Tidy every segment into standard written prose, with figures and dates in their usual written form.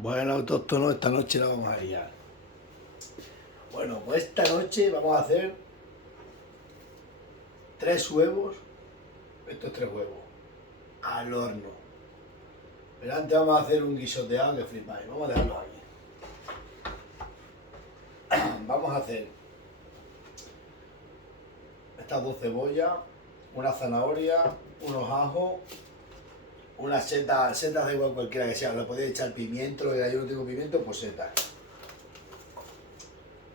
Bueno, autóctono, esta noche la vamos a liar. Bueno, pues esta noche vamos a hacer 3 huevos, estos 3 huevos, al horno. Pero antes vamos a hacer un guisoteado que flipáis. Vamos a dejarlo aquí. Vamos a hacer estas 2 cebollas, una zanahoria, unos ajos, unas setas de igual cualquiera que sea. Le podéis echar pimiento, que yo no tengo pimiento, pues setas.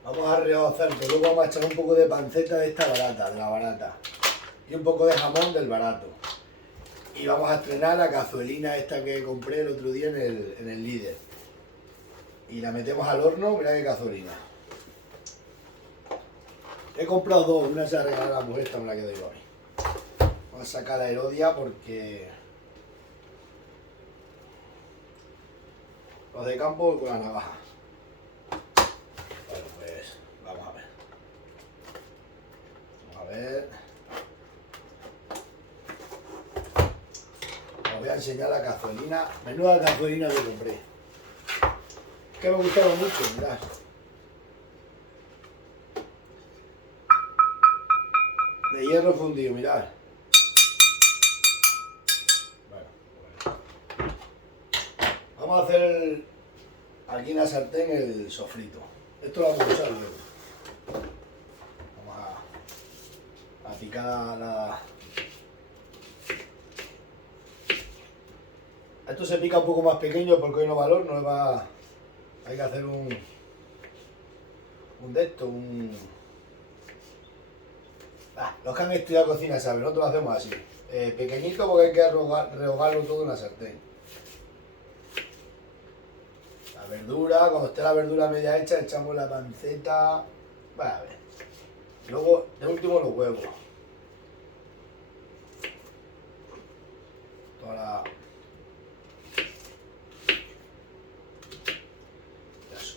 Vamos a rebozar, pero luego vamos a echar un poco de panceta de esta barata, de la barata. Y un poco de jamón del barato. Y vamos a estrenar la cazuelina esta que compré el otro día en el Líder. Y la metemos al horno, mirad qué cazuelina. He comprado 2, una se la regaló a la mujer, esta me la quedo yo hoy. Vamos a sacar la erodia porque los de campo con la navaja. Bueno, pues vamos a ver. Vamos a ver. Os voy a enseñar la cazuelina. Menuda cazuelina que compré. Que me gustaba mucho, mirad. De hierro fundido, mirad. Bueno. Vamos a hacer aquí en la sartén el sofrito. Esto lo vamos a usar luego. Vamos a picar la... Esto se pica un poco más pequeño porque hoy no va al horno, hay que hacer un de esto, los que han estudiado cocina saben, nosotros lo hacemos así, pequeñito porque hay que rehogarlo todo en la sartén. La verdura, cuando esté la verdura media hecha, echamos la panceta, a ver. Luego, de último, los huevos. Toda la...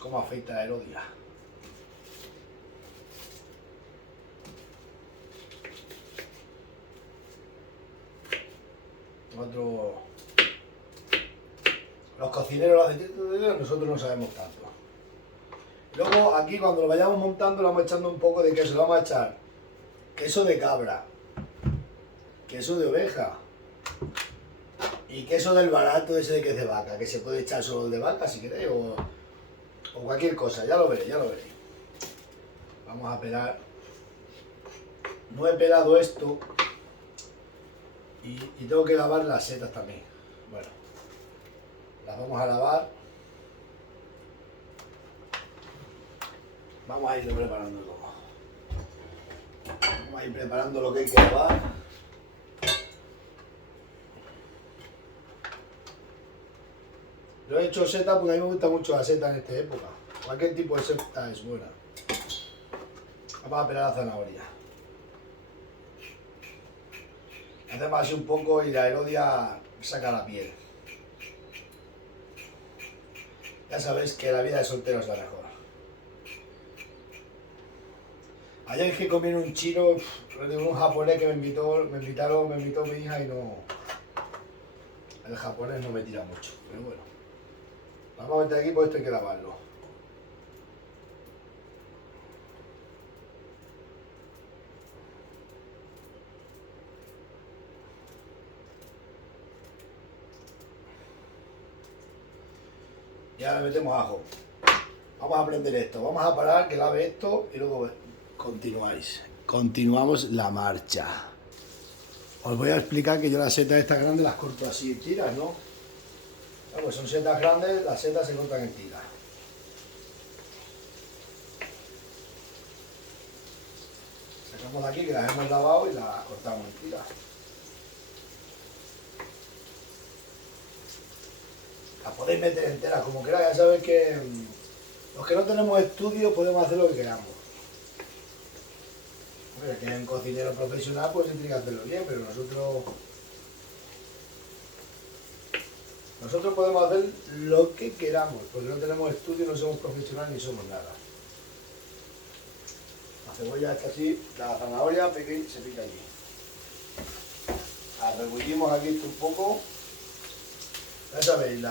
Cómo afeita la erodia. Los cocineros lo hacen, nosotros no sabemos tanto. Luego aquí cuando lo vayamos montando le vamos echando un poco de queso, le vamos a echar queso de cabra, queso de oveja y queso del barato ese de que es de vaca, que se puede echar solo el de vaca si queréis o cualquier cosa, ya lo veréis. Vamos a pelar. No he pelado esto y tengo que lavar las setas también. Bueno, las vamos a lavar. Vamos a irlo preparando todo. Vamos a ir preparando lo que hay que lavar. Lo he hecho seta porque a mí me gusta mucho la seta en esta época. Cualquier tipo de seta es buena. Vamos a pelar la zanahoria. Hacemos así un poco y la erodia saca la piel. Ya sabéis que la vida de soltero es la mejor. Ayer que comí en un chino, un japonés que me invitó mi hija y no... El japonés no me tira mucho, pero bueno. Vamos a meter aquí porque esto hay que lavarlo. Y ahora le metemos ajo. Vamos a prender esto, vamos a parar que lave esto y luego continuáis. Continuamos la marcha. Os voy a explicar que yo las setas estas grandes las corto así en tiras, ¿no? Pues son setas grandes, las setas se cortan en tiras. Sacamos de aquí que las hemos lavado y las cortamos en tiras. Las podéis meter enteras como queráis, ya sabéis que los que no tenemos estudio podemos hacer lo que queramos. Hombre, que es un cocinero profesional pues tiene que hacerlo bien, pero nosotros podemos hacer lo que queramos, porque no tenemos estudio, no somos profesionales ni somos nada. La cebolla está así, la zanahoria pequeña se pica aquí. La rebullimos aquí un poco. Ya sabéis,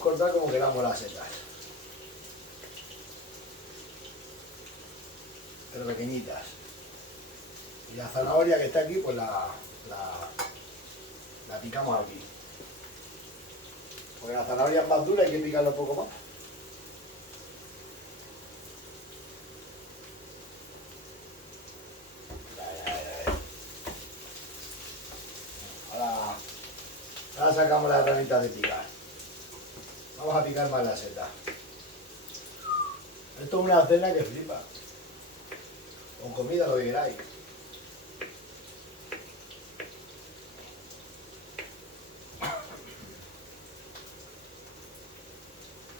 podemos cortar como queramos las setas. Pero pequeñitas. Y la zanahoria que está aquí, pues la picamos aquí. Porque la zanahoria es más dura, hay que picarla un poco más. Ahora sacamos las ramitas de picar. Vamos a picar más la seta. Esto es una cena que flipa. Con comida, lo que queráis.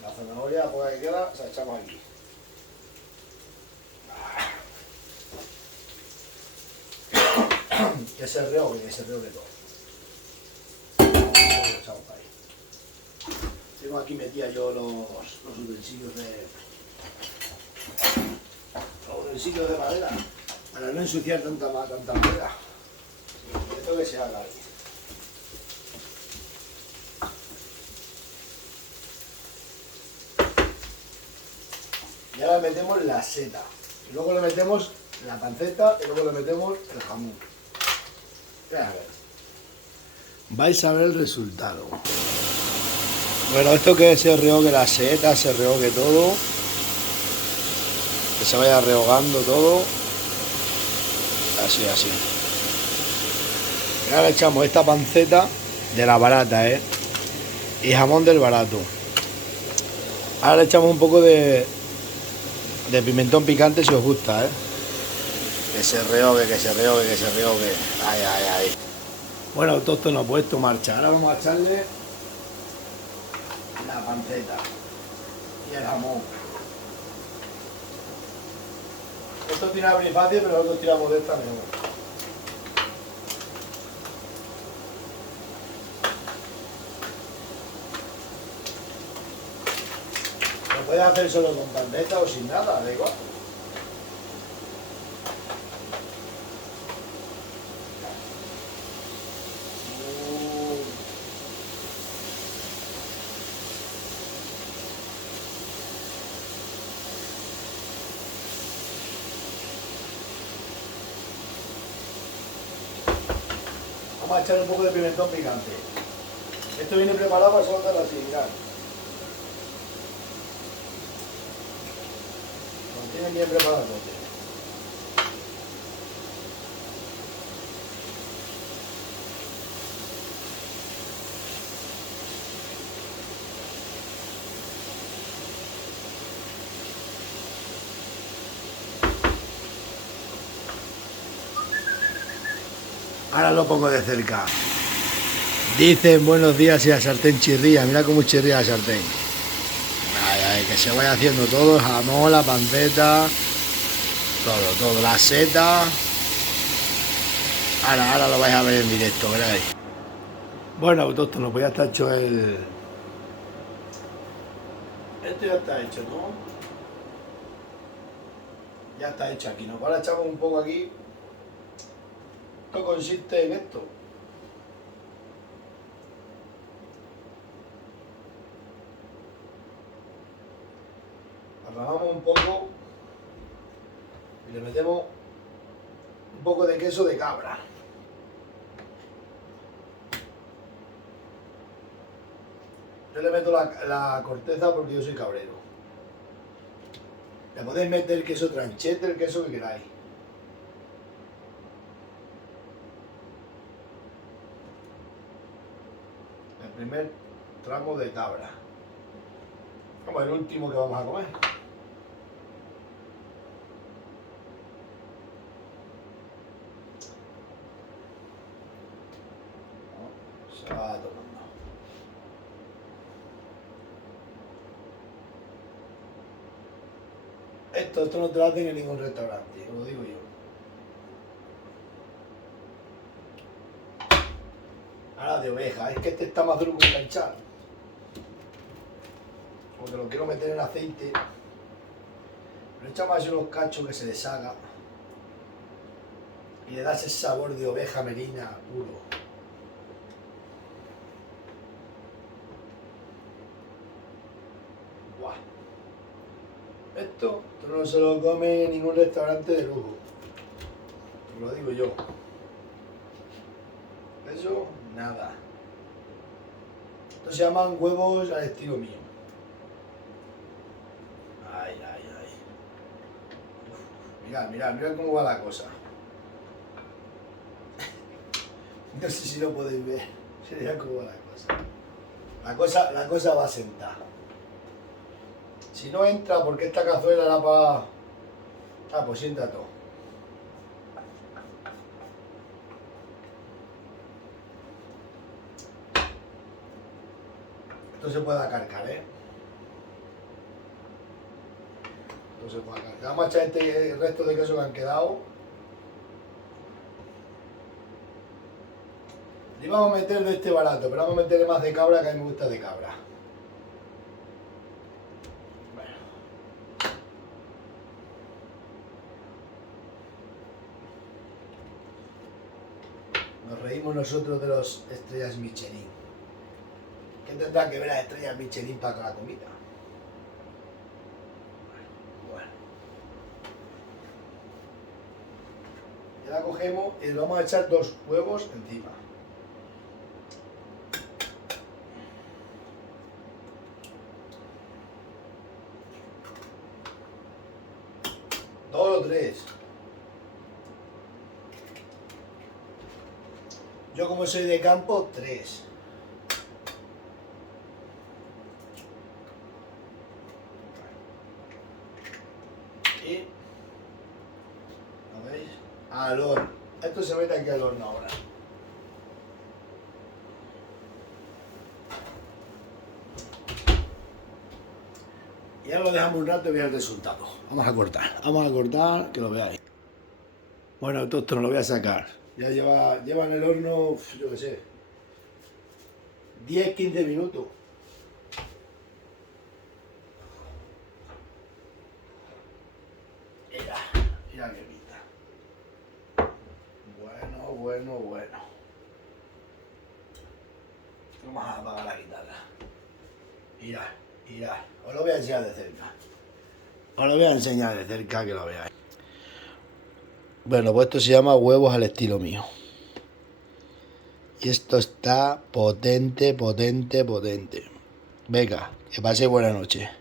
La zanahoria, la poca que queda, se la echamos aquí. Que se rehogue todo. Lo echamos para ahí. Tengo aquí metida yo los utensilios de madera para no ensuciar tanta madera. Esto que se haga ahí. Y ahora metemos la seta. Y luego le metemos la panceta y luego le metemos el jamón. A ver. Vais a ver el resultado. Bueno, esto que se rehogue la seta, se rehogue todo. Que se vaya rehogando todo. Así. Y ahora le echamos esta panceta de la barata, y jamón del barato. Ahora le echamos un poco de pimentón picante si os gusta, Que se rehogue. Ay. Bueno, todo esto no ha puesto marcha. Ahora vamos a echarle la panceta y el jamón. Esto tira muy fácil, pero nosotros tiramos de esta mejor. Lo puedes hacer solo con panceta o sin nada, da igual. Vamos a echar un poco de pimentón picante. Esto viene preparado para soltar así, mirad. Lo tienen bien preparado. Ahora lo pongo de cerca. Dicen buenos días y la sartén chirría. Mira cómo chirría la sartén. Ay, que se vaya haciendo todo, el jamón, la panceta, todo, la seta. Ahora lo vais a ver en directo, veréis. Bueno, esto no, pues ya está hecho el... Esto ya está hecho, ¿no? Ya está hecho aquí, ¿no? Ahora echamos un poco aquí. Esto consiste en esto. Arrajamos un poco y le metemos un poco de queso de cabra. Yo le meto la corteza porque yo soy cabrero. Le podéis meter queso tranchete, el queso que queráis. El primer tramo de cabra. Como el último que vamos a comer. Se va tomando. Esto no te lo hacen en ningún restaurante, os lo digo yo. Ahora de oveja, es que este está más duro que un canchal. Porque lo quiero meter en aceite. Le echamos así unos cachos que se deshaga. Y le das ese sabor de oveja merina puro. Buah. Esto no se lo come en ningún restaurante de lujo. Te lo digo yo. Eso, nada. Estos se llaman huevos al estilo mío. Ay, ay, ay. Uf, mirad cómo va la cosa. No sé si lo podéis ver. Mirad cómo va la cosa. La cosa va a sentar. Si no entra, porque esta cazuela era para... Ah, pues sienta todo. Esto se puede acarcar, ¿eh? Esto se puede acarcar. Vamos a echar el resto de queso que han quedado. Le vamos a meter de este barato, pero vamos a meterle más de cabra, que a mí me gusta de cabra. Bueno. Nos reímos nosotros de los estrellas Michelin. ¿Qué tendrá que ver las estrellas Michelin para la comida? Bueno. Ya la cogemos y le vamos a echar 2 huevos encima. Dos o 3. Yo como soy de campo, 3. Y... ¿Lo veis? Al horno. Esto se mete aquí al horno ahora. Y ahora lo dejamos un rato y veis el resultado. Vamos a cortar, que lo veáis. Bueno, todo esto no lo voy a sacar. Ya lleva en el horno, yo qué sé, 10-15 minutos. Mira qué pinta. Bueno. Vamos a apagar la guitarra. Mirad. Os lo voy a enseñar de cerca. Que lo veáis. Bueno, pues esto se llama huevos al estilo mío. Y esto está potente. Venga, que paséis buena noche.